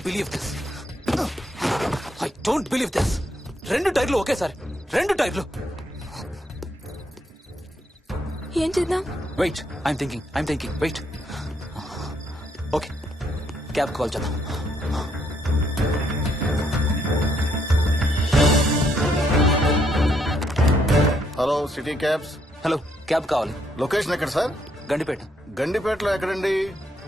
Don't believe this. I don't believe this. 2 టైర్లు ఒకేసారి, 2 టైర్లు. ఏం చేద్దాం? Wait, I'm thinking. Wait. Okay, cab call చేద్దాం. Hello, city cabs. Hello, cab కావాలి. లొకేషన్ ఎక్కడ సార్? గండిపేట. గండిపేటలో ఎక్కడండి?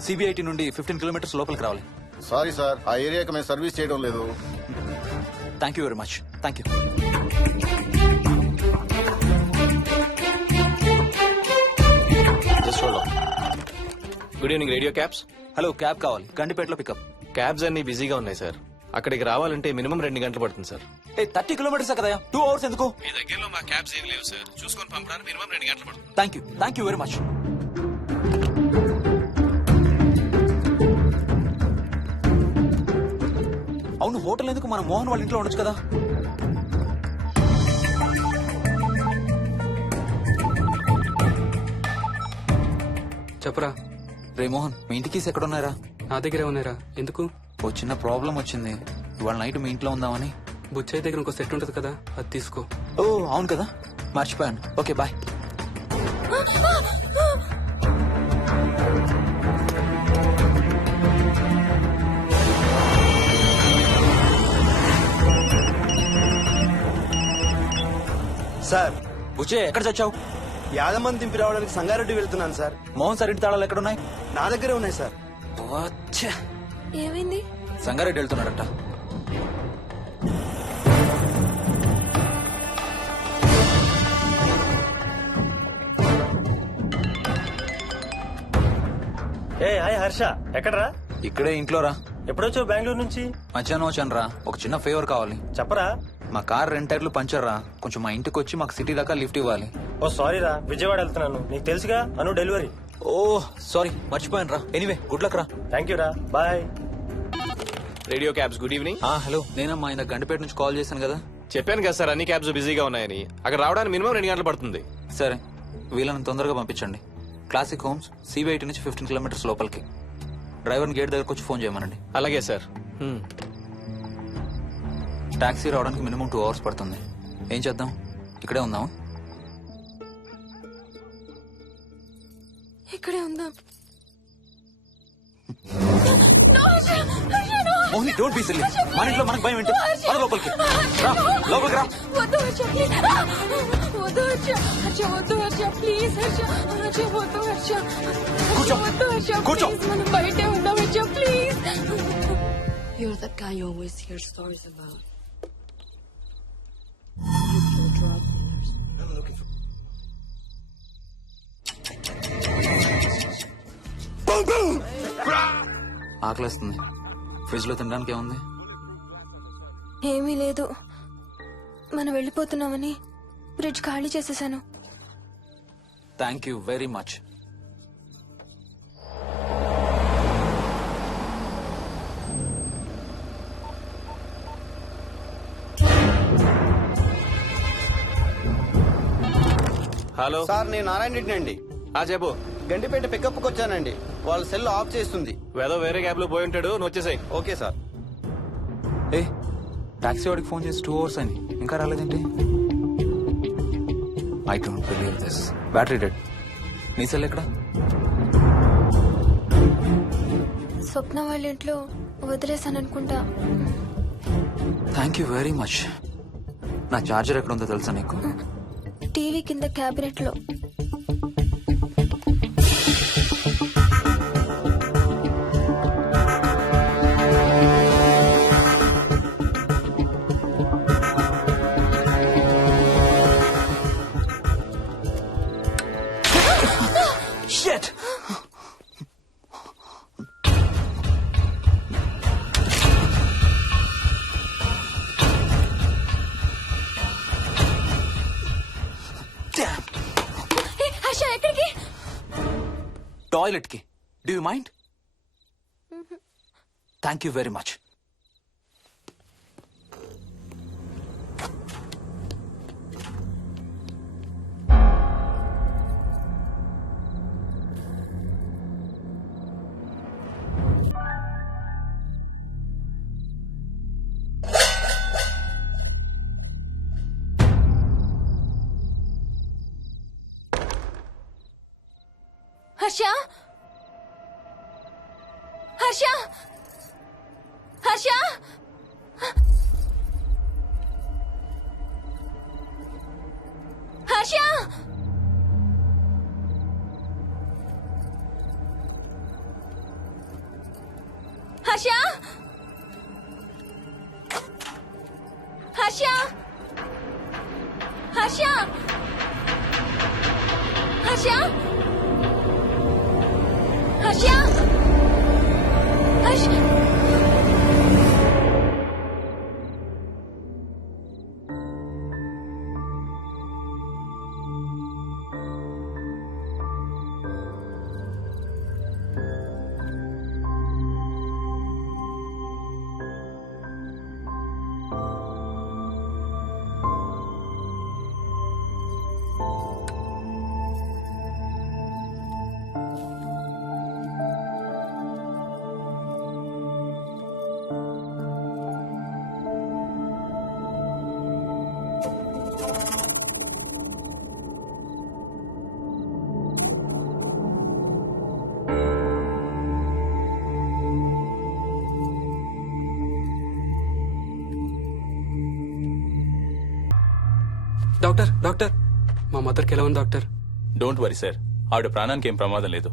సిబిఐటి నుండి 15 కిలోమీటర్స్ లోపలికి రావాలి. సారీ సార్, ఆ ఏరియాకి మేము సర్వీస్ చేయడం లేదు. Thank you very much. Thank you. Good evening radio cabs. Hello, cab కావాలి. గండిపేటలో పికప్. క్యాబ్స్ అన్ని బిజీగా ఉన్నాయి సార్. అక్కడికి రావాలంటే మినిమం 2 గంటలు పడుతుంది సార్. 30 కిలోమీటర్స్ కదా, 2 అవర్స్ ఎందుకు? మీ దగ్గరలో మా క్యాబ్స్ ఏం లేవు సార్. చూసుకొని పంపడానికి మినిమం 2 గంటలు పడుతుంది. Thank you very much. అవును, హోటల్ ఎందుకు? మన మోహన్ వాళ్ళ ఇంట్లో ఉండొచ్చు కదా. చెప్పరా. రే మోహన్, మీ ఇంటి కీస్ ఎక్కడ ఉన్నారా? నా దగ్గరే ఉన్నారా? ఎందుకు? ఓ చిన్న ప్రాబ్లం వచ్చింది. ఇవాళ నైట్ మీ ఇంట్లో ఉందామని. బుచ్చయ్య దగ్గర ఇంకో సెట్ ఉంటది కదా, అది తీసుకో. ఓ అవును కదా, మర్చిపోయాను. Okay bye. సార్, బుచ్చే ఎక్కడ చచ్చావు? యాదమ్మని దింపి రావడానికి సంగారెడ్డి వెళ్తున్నాను సార్. మోహన్ సార్ ఇంటి తాళాలు ఎక్కడున్నాయి? నా దగ్గరే ఉన్నాయి సార్. ఏమైంది? సంగారెడ్డి వెళ్తున్నాడట. హాయ్ హర్ష, ఎక్కడరా? ఇక్కడే ఇంట్లో రా. ఎప్పుడొచ్చావు బెంగళూరు నుంచి? మధ్యాహ్నం వచ్చాను రా. ఒక చిన్న ఫేవర్ కావాలి. చెప్పరా. మా కార్ 2 టైర్లు పంచర్ రా. కొంచెం మా ఇంటికి వచ్చి మాకు సిటీ దాకా లిఫ్ట్ ఇవ్వాలి. ఓ సారీ రా, విజయవాడ వెళ్తున్నాను. నీకు తెలుసుగా, అను డెలివరీ. ఓ సారీ, మర్చిపోయాను రా. ఎనీవే, గుడ్ లక్ రా. థ్యాంక్ యూ రా, bye. Radio cabs good evening. Hello, నేనమ్మా ఆయన గండిపేట నుంచి కాల్ చేశాను కదా. చెప్పాను కదా సార్, అన్ని క్యాబ్స్ బిజీగా ఉన్నాయని. అక్కడ రావడానికి మినిమం 2 గంటలు పడుతుంది. సరే, వీళ్ళని తొందరగా పంపించండి. క్లాసిక్ హోమ్స్, సిబిఐటి నుంచి 15 కిలోమీటర్స్ లోపలికి. డ్రైవర్ని గేట్ దగ్గరకు వచ్చి ఫోన్ చేయమనండి. అలాగే సార్. టాక్సీ రావడానికి మినిమం 2 అవర్స్ పడుతుంది. ఏం చేద్దాం? ఇక్కడే ఉందాం. ఇక్కడే ఉందాం. Mohini, don't be silly. మన ఇంట్లో మనకు భయం ఏంటి? పద లోపలికి రా. లోపలికి రా. వద్దు హర్ష, ప్లీజ్. వద్దు హర్ష. హర్ష వద్దు హర్ష, ప్లీజ్ హర్ష. హర్ష వద్దు హర్ష. కూర్చో. వద్దు హర్ష, కూర్చో. ప్లీజ్. మనం బయటే ఉందాం Harsha, please. You're that guy you always hear stories about. You kill drug dealers. I'm looking for... ఆకలిస్తుంది. ఫ్రిడ్జ్ లో తినడానికి ఏముంది? ఏమీ లేదు. మనం వెళ్ళిపోతున్నామని ఫ్రిడ్జ్ ఖాళీ చేసేసాను. Thank you very much. Hello sir, నేను నారాయణ రెడ్డి అండి. చెప్పు. గండిపేట పికప్కి వచ్చానండి. వాళ్ళ సెల్ ఆఫ్ చేస్తుంది. వేరే క్యాబ్ లో పోయి ఉంటాడు, నువ్వు వచ్చేసాయి. Okay sir. ఏ, టాక్సీ వాడికి ఫోన్ చేసి 2 అవర్స్ అని ఇంకా రాలేదేంటి? I don't believe this. Battery dead. నీ సెల్ ఎక్కడ? స్వప్న వాళ్ళ ఇంట్లో వదిలేసాను అనుకుంటా. Thank you very much. నా చార్జర్ ఎక్కడ ఉందో తెలుసా నీకు? టీవీ కింద క్యాబినెట్ లో. Shit! Damn! హర్ష ఎక్కడికి? టాయిలెట్ కి. Do you mind? Thank you very much. Harsha Harsha Harsha Harsha Harsha Harsha Harsha Harsha Harsha Harsha doctor doctor మా మదర్కి ఎలా ఉంది డాక్టర్? డోంట్ వరీ సార్, ఆవిడ ప్రాణానికి ఏం ప్రమాదం లేదు.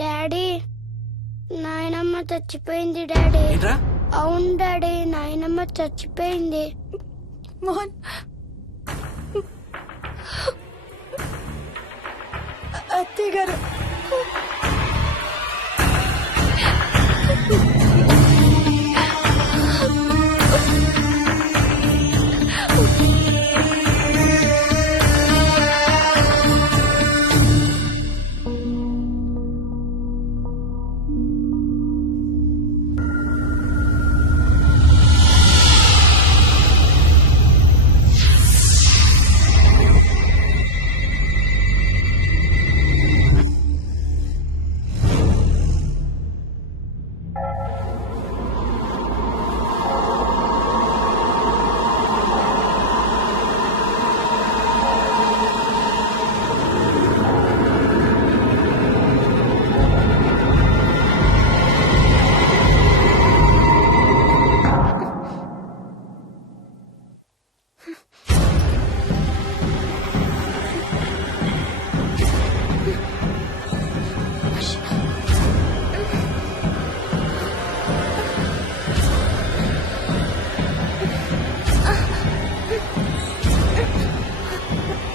డాడీ నాయనమ్మ చచ్చిపోయింది డాడీ. ఏంట్రా? అవును డాడీ, నాయనమ్మ చచ్చిపోయింది. మోహన్ అత్తయ్య గారు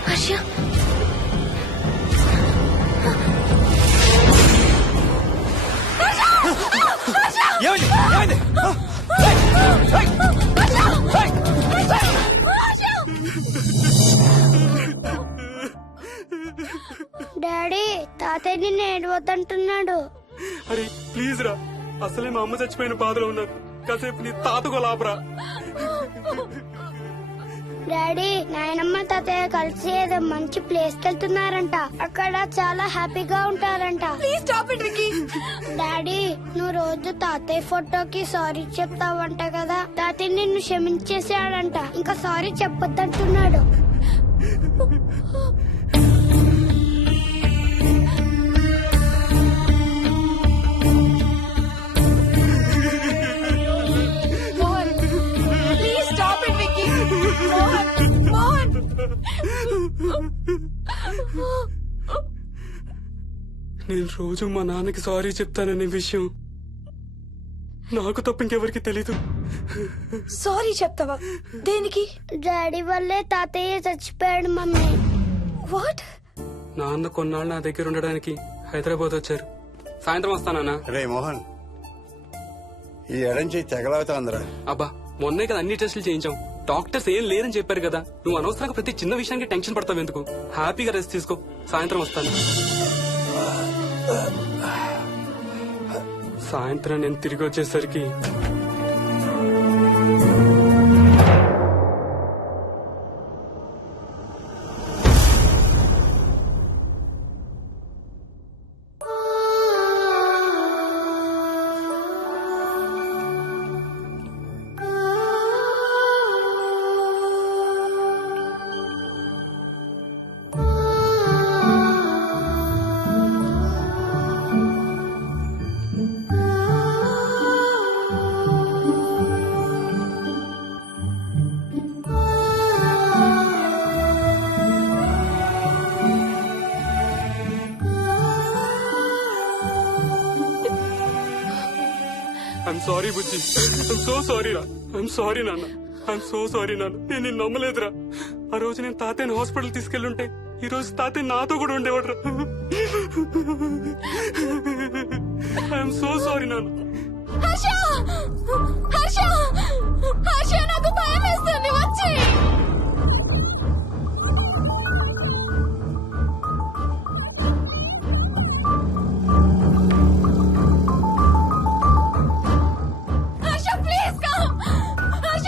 హర్ష డాడీ తాతయ్య నిన్ను ఏడవద్దంటున్నాడు. అరే ప్లీజ్ రా, అసలే మా అమ్మ చచ్చిపోయిన బాధలో ఉన్నాను. కాసేపు నీ తాతకు లాభరా. డాడీ నాయనమ్మ తాతయ్య కలిసి ఏదో మంచి ప్లేస్ కి వెళ్తున్నారంట. అక్కడ చాలా హ్యాపీగా ఉంటారంట. Please stop it Vicky. Daddy నువ్వు రోజు తాతయ్య ఫోటోకి సారీ చెప్తావంట కదా. తాతయ్య నిన్ను క్షమించేసాడంట, ఇంకా సారీ చెప్పొద్దంటున్నాడు. Mohan please stop it Vicky. Mohan Mohan నేను రోజు మా నాన్నకి సారీ చెప్తాననే విషయం నాకు తప్ప ఇంకెవరికి తెలీదు. సారీ చెప్తావా? దేనికి? డాడీ వల్లే తాతయ్య చచ్చిపోయాడు మమ్మీ. వాట్? నాన్న కొన్నాళ్ళు నా దగ్గర ఉండడానికి హైదరాబాద్ వచ్చారు. సాయంత్రం వస్తానా? రే మోహన్, ఈ ఎడం చేయి తెగలవుతాందిరా. అబ్బా మొన్నే కదా అన్ని టెస్టులు చేయించాం. డాక్టర్స్ ఏం లేదని చెప్పారు కదా. నువ్వు అనవసరంగా ప్రతి చిన్న విషయానికి టెన్షన్ పడతావు ఎందుకు? హ్యాపీగా రెస్ట్ తీసుకో. సాయంత్రం వస్తాను. సాయంత్రం నేను తిరిగి వచ్చేసరికి I'm sorry Bujji, I'm so sorry రా, ఐఎమ్ సారీ నాన్న, ఐఎమ్ సో సారీ నాన్న. నేను నిన్ను నమ్మలేదురా. ఆ రోజు నేను తాతయ్యని హాస్పిటల్ తీసుకెళ్ళుంటే ఈ రోజు తాతయ్య నాతో కూడా ఉండేవాడు రా. ఐఎమ్ సో సారీ నాన్న. హర్ష హర్ష హర్ష నాకు భయం వేస్తుంది వచ్చి హర్ష ప్లీజ్ కమ్ హర్ష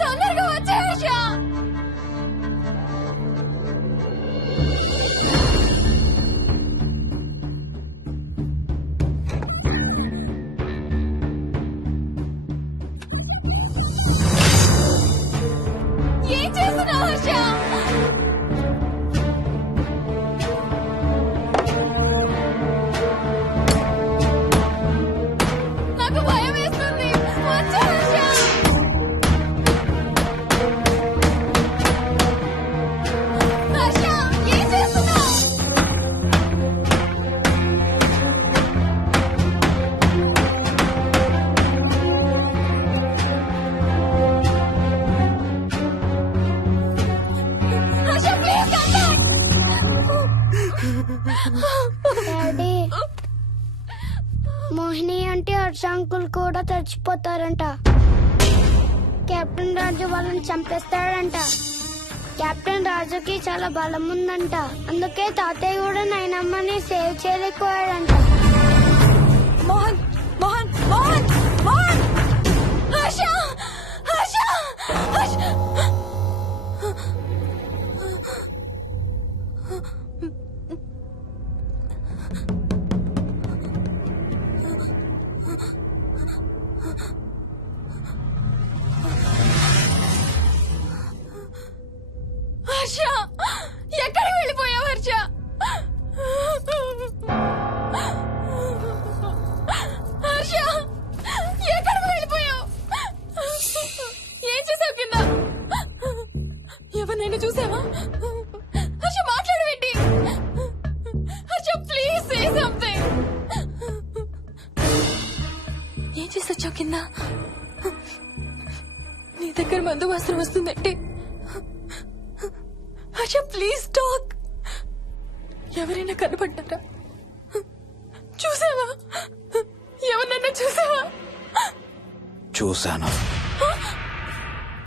తొందరగా వచ్చే హర్ష ఏం చేస్తున్నావు హర్ష నాకు భయం వేస్తుంది వచ్చే హర్ష ఏం చేస్తున్నావు హర్ష ప్లీజ్ డాడీ మోహిని అంటే హర్ష అంకుల్ కూడా చచ్చిపోతారంట. కెప్టెన్ రాజు వాళ్ళని చంపేస్తాడంట. కెప్టెన్ రాజుకి చాలా బలం ఉందంట. అందుకే తాతయ్య కూడా నాయనమ్మని సేవ్ చేయలేకపోయాడంట. మోహన్ మోహన్ మోహన్ మోహన్ హర్ష హర్ష హర్ష హర్ష ఎక్కడికి వెళ్ళిపోయావు హర్ష హర్ష ఎక్కడికి వెళ్ళిపోయావు ఏం చేసావు కింద ఎవరినైనా చూసావా హర్ష మాట్లాడవేంటి హర్ష ప్లీజ్ సే సంథింగ్ ఏం చేసొచ్చావు కింద నీ దగ్గర మందు వాసన వస్తుందంటే హర్ష ప్లీజ్ టాక్ ఎవరైనా కనపడ్డారా చూసావా ఎవరినైనా చూసావా చూశాను.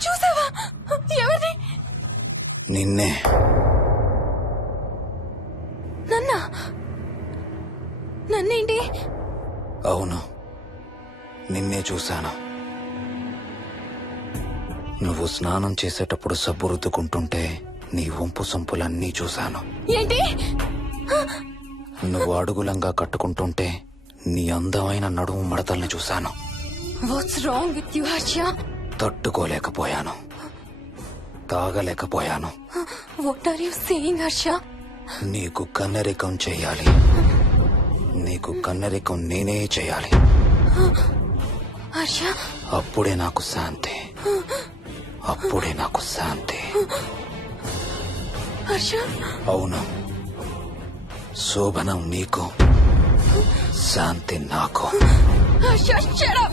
చూసావా ఎవరిని నిన్నే. నన్నేంటి అవును, నిన్నే చూశాను. నువ్వు స్నానం చేసేటప్పుడు సబ్బు రుద్దుకుంటుంటే నీ వంపు సొంపులన్నీ చూశాను. ఏంటి నువ్వు అడుగులంగా కట్టుకుంటుంటే నీ అందమైన నడుము మడతల్ని చూశాను. What's wrong with you Harsha తట్టుకోలేకపోయాను, తాగలేకపోయాను. What are you saying Harsha నీకు కన్నరికం చెయ్యాలి. నీకు కన్నరికం నేనే చేయాలి. హర్ష అప్పుడే నాకు శాంతి, అప్పుడే నాకు శాంతి. హర్ష అవును, శోభనం నీకు, శాంతి నాకు. Harsha shut up